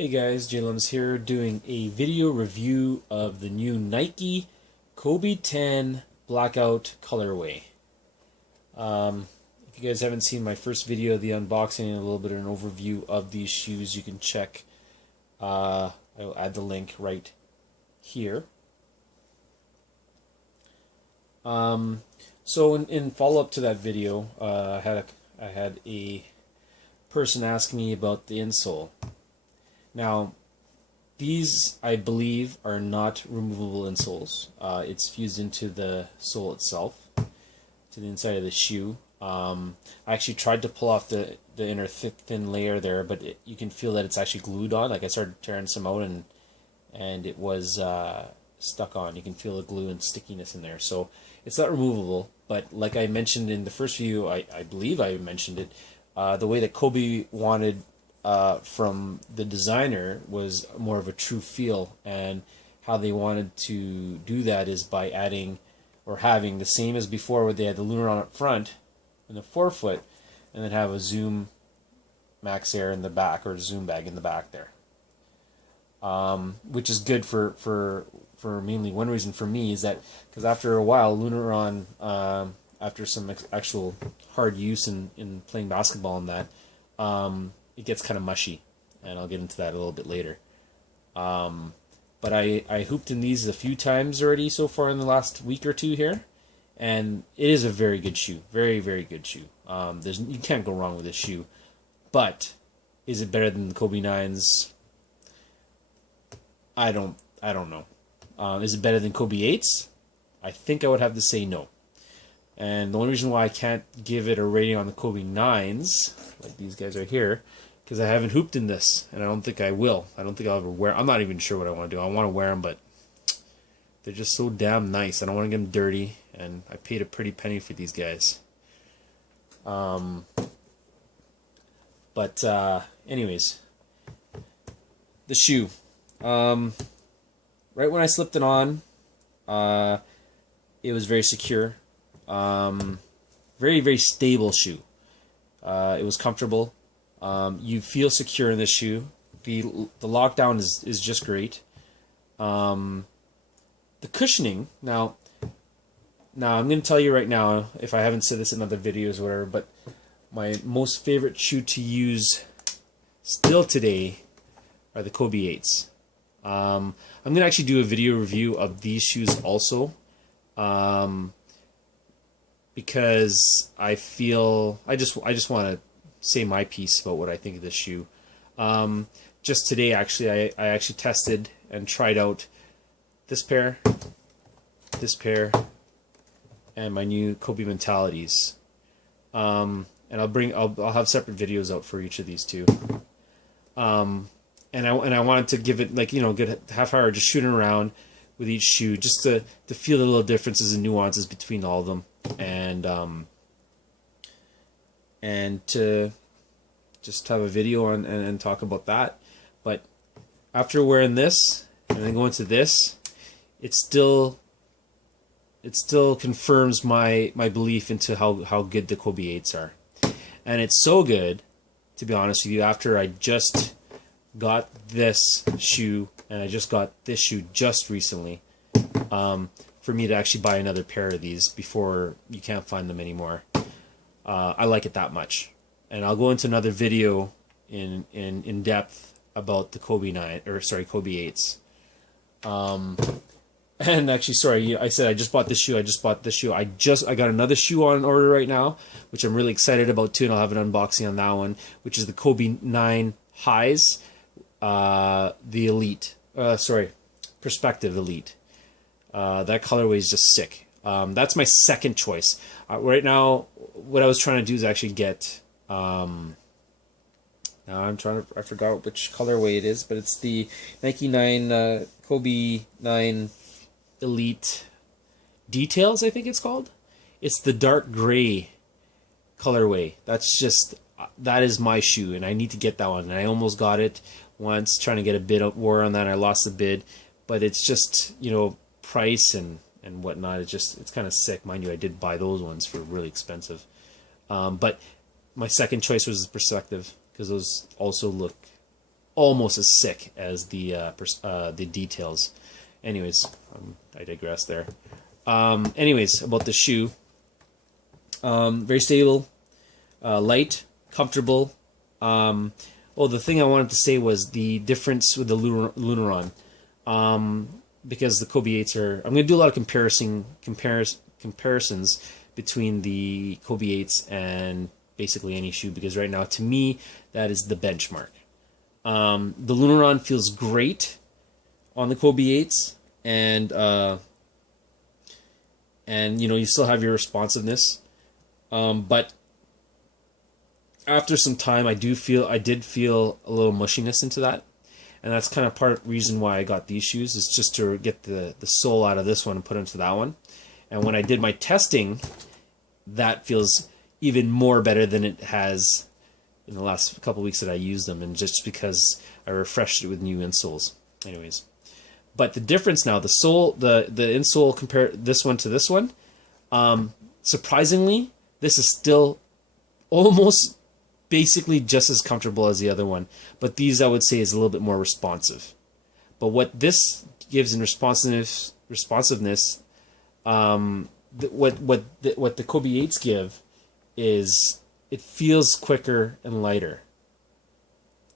Hey guys, JLumbs here doing a video review of the new Nike KOBE10 Blackout colorway. If you guys haven't seen my first video of the unboxing and a little bit of an overview of these shoes, you can check. I will add the link right here. So in follow-up to that video, I had a person ask me about the insole. Now, these, I believe, are not removable insoles. It's fused into the sole itself, to the inside of the shoe. I actually tried to pull off the inner thin layer there, but you can feel that it's actually glued on. Like I started tearing some out, and it was stuck on. You can feel the glue and stickiness in there. So it's not removable, but like I mentioned in the first video, I believe I mentioned it, the way that Kobe wanted from the designer was more of a true feel, and how they wanted to do that is by adding or having the same as before, where they had the Lunaron up front and the forefoot, and then have a Zoom Max Air in the back, or a Zoom bag in the back there, which is good for mainly one reason for me is that because after a while Lunaron, after some actual hard use in playing basketball and that, it gets kind of mushy, and I'll get into that a little bit later. But I hooped in these a few times already so far in the last week or two here, and it is a very good shoe, very, very good shoe. You can't go wrong with this shoe. But is it better than the Kobe 9s? I don't know. Is it better than Kobe 8s? I think I would have to say no. And the only reason why I can't give it a rating on the Kobe 9s, like these guys right here, because I haven't hooped in this, and I don't think I will. I don't think I'll ever wear. I'm not even sure what I want to do. I want to wear them, but they're just so damn nice. I don't want to get them dirty, and I paid a pretty penny for these guys. Anyways, the shoe. Right when I slipped it on, it was very secure. Very, very stable shoe. It was comfortable. You feel secure in this shoe. The lockdown is just great. The cushioning, now I'm going to tell you right now, if I haven't said this in other videos or whatever, but my most favorite shoe to use still today are the Kobe 8s. I'm going to actually do a video review of these shoes also, because I feel I just want to say my piece about what I think of this shoe. Just today, actually, I actually tested and tried out this pair, and my new Kobe Mentalities. And I'll have separate videos out for each of these two. And I wanted to give it, like, good half hour just shooting around with each shoe, just to feel the little differences and nuances between all of them, and to just have a video and talk about that. But after wearing this and then going to this, it still confirms my belief into how good the Kobe 8s are. And it's so good, to be honest with you, after I just got this shoe, and I just got this shoe just recently, for me to actually buy another pair of these before you can't find them anymore. I like it that much, and I'll go into another video in depth about the Kobe 8s. And actually, sorry, I said I just bought this shoe. I got another shoe on order right now, which I'm really excited about too, and I'll have an unboxing on that one, which is the Kobe 9 highs, the Elite. Perspective Elite. That colorway is just sick. That's my second choice. Right now, what I was trying to do is actually get. Now I forgot which colorway it is, but it's the Nike 9, Kobe 9 Elite Details, I think it's called. It's the dark gray colorway. That is my shoe, and I need to get that one. And I almost got it once, trying to get a bid of war on that. I lost the bid, but it's just, price and whatnot. It's kind of sick, mind you. I did buy those ones for really expensive, but my second choice was the Perspective, because those also look almost as sick as the details. Anyways, I digress there. Anyways, about the shoe. Very stable, light, comfortable. The thing I wanted to say was the difference with the Lunaron. Because the KOBE8s are... I'm going to do a lot of comparisons between the KOBE8s and basically any shoe, because right now, to me, that is the benchmark. The Lunaron feels great on the KOBE8s, and you know, you still have your responsiveness, but after some time, I did feel a little mushiness into that, and that's kind of reason why I got these shoes, is just to get the sole out of this one and put it into that one. And when I did my testing, that feels even more better than it has in the last couple of weeks that I used them, and just because I refreshed it with new insoles. Anyways, but the difference now, the sole, the insole, compare this one to this one. Surprisingly, this is still almost basically just as comfortable as the other one, but these I would say is a little bit more responsive. But what this gives in responsiveness, what the KOBE8s give is it feels quicker and lighter.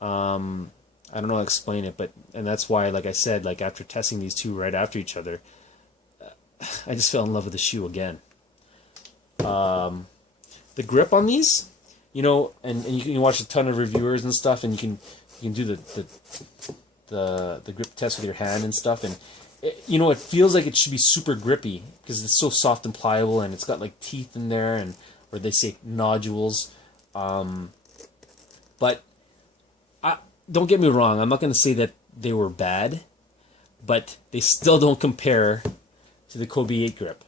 I don't know how to explain it, and that's why, like I said, like after testing these two right after each other, I just fell in love with the shoe again. The grip on these, you know, and you can watch a ton of reviewers and stuff, and you can do the grip test with your hand and stuff, and you know, it feels like it should be super grippy because it's so soft and pliable, and it's got like teeth in there, and or they say nodules. But don't get me wrong, I'm not going to say that they were bad, but they still don't compare to the KOBE8 grip.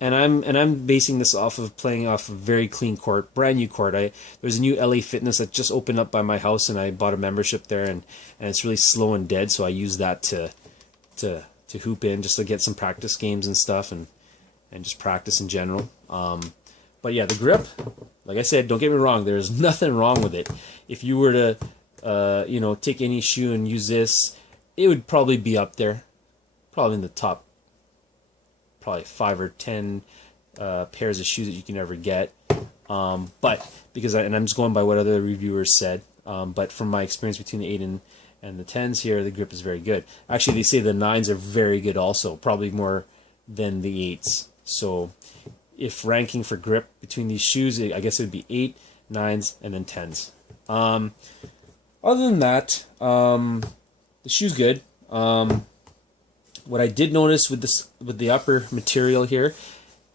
And I'm basing this off of playing off a very clean court, brand new court. There's a new LA Fitness that just opened up by my house, and I bought a membership there, and it's really slow and dead, so I use that to hoop in, just to get some practice games and stuff, and just practice in general. But yeah, the grip, like I said, don't get me wrong, there's nothing wrong with it. If you were to you know, take any shoe and use this, it would probably be up there, probably in the top, probably 5 or 10 pairs of shoes that you can ever get. But because I'm just going by what other reviewers said, but from my experience between the 8 and the 10s here, the grip is very good. Actually, they say the 9s are very good also, probably more than the 8s. So if ranking for grip between these shoes, I guess it would be 8, 9s, and then 10s. Other than that, the shoe's good. What I did notice with the upper material here,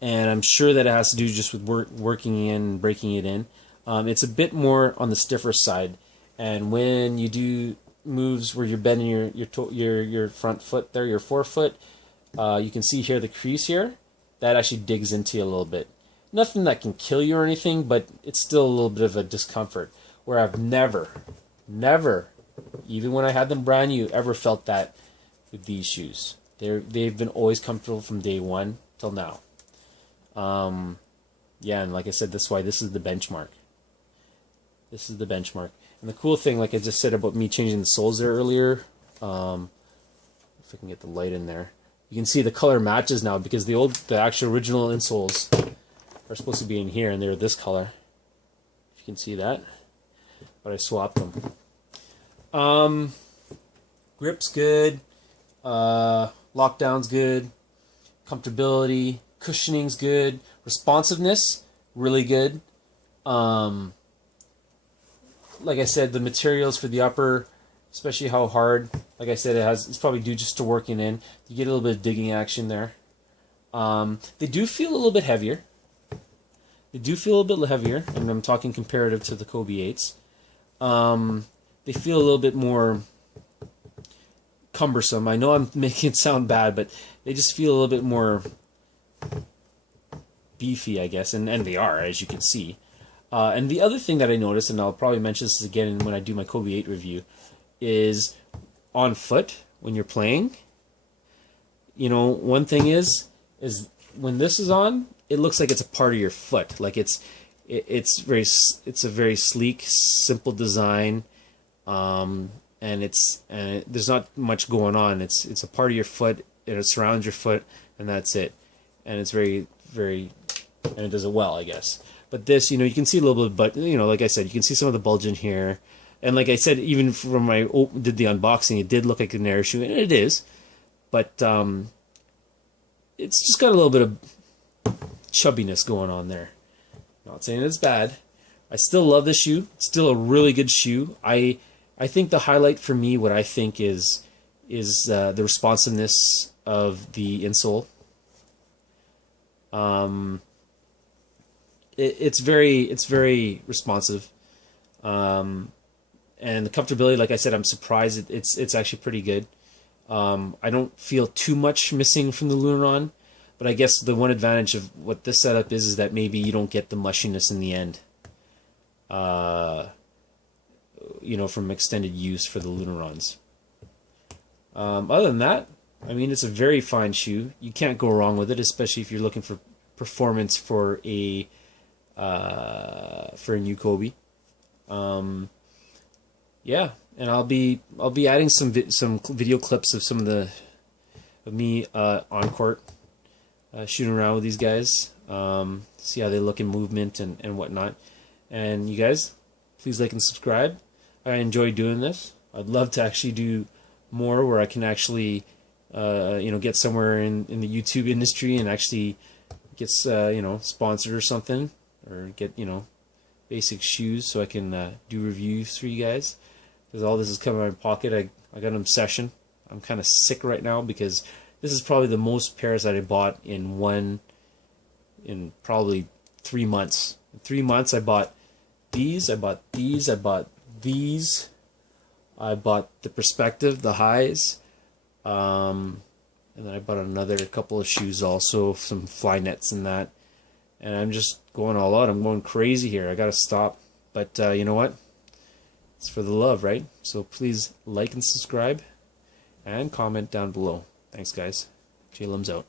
and I'm sure that it has to do just with working in and breaking it in, it's a bit more on the stiffer side. And when you do moves where you're bending your front foot there, your forefoot, you can see here the crease here, that actually digs into you a little bit. Nothing that can kill you or anything, but it's still a little bit of a discomfort. Where I've never, even when I had them brand new, ever felt that with these shoes. They've been always comfortable from day one till now. Yeah, and like I said, that's why this is the benchmark. This is the benchmark. And the cool thing, like I just said about me changing the soles there earlier, if I can get the light in there, you can see the color matches now, because the actual original insoles are supposed to be in here, and they're this color. If you can see that, but I swapped them. Grip's good. Lockdown's good. Comfortability, cushioning's good. Responsiveness, really good. Like I said, the materials for the upper, especially how hard, like I said, it's probably due just to working in. You get a little bit of digging action there. They do feel a little bit heavier. And I'm talking comparative to the KOBE8s. They feel a little bit more cumbersome. I know I'm making it sound bad, but they just feel a little bit more beefy, I guess, and they are, as you can see. And the other thing that I noticed, and I'll probably mention this again when I do my KOBE8 review, is on foot when you're playing. You know, one thing is when this is on, it looks like it's a part of your foot, like it's it's a very sleek, simple design, and there's not much going on. It's a part of your foot, and it surrounds your foot, and that's it. And it's very and it does it well, I guess. But this, you can see a little bit, but like I said, you can see some of the bulge in here. And like I said, even from when I did the unboxing, it did look like an air shoe, and it is. But it's just got a little bit of chubbiness going on there. Not saying it's bad. I still love this shoe. It's still a really good shoe. I think the highlight for me, what I think is the responsiveness of the insole. It's very responsive, and the comfortability, like I said, I'm surprised it's actually pretty good. I don't feel too much missing from the Lunaron, but I guess the one advantage of what this setup is that maybe you don't get the mushiness in the end, from extended use for the Lunarons. Other than that, I mean, it's a very fine shoe. You can't go wrong with it, especially if you're looking for performance for a new Kobe. Yeah, and I'll be adding some video clips of me on court shooting around with these guys. See how they look in movement and whatnot. And you guys, please like and subscribe. I enjoy doing this. I'd love to actually do more where I can actually get somewhere in the YouTube industry and actually get sponsored or something, or get basic shoes so I can do reviews for you guys, because all this is coming out of my pocket. I got an obsession. I'm kind of sick right now because this is probably the most pairs that I bought in probably 3 months. In 3 months I bought these, I bought these, I bought these, I bought the Perspective, the highs, and then I bought another couple of shoes also, some fly nets and that. And I'm just going all out. I'm going crazy here. I gotta stop. But you know what? It's for the love, right? So please like and subscribe and comment down below. Thanks, guys. JLumbs out.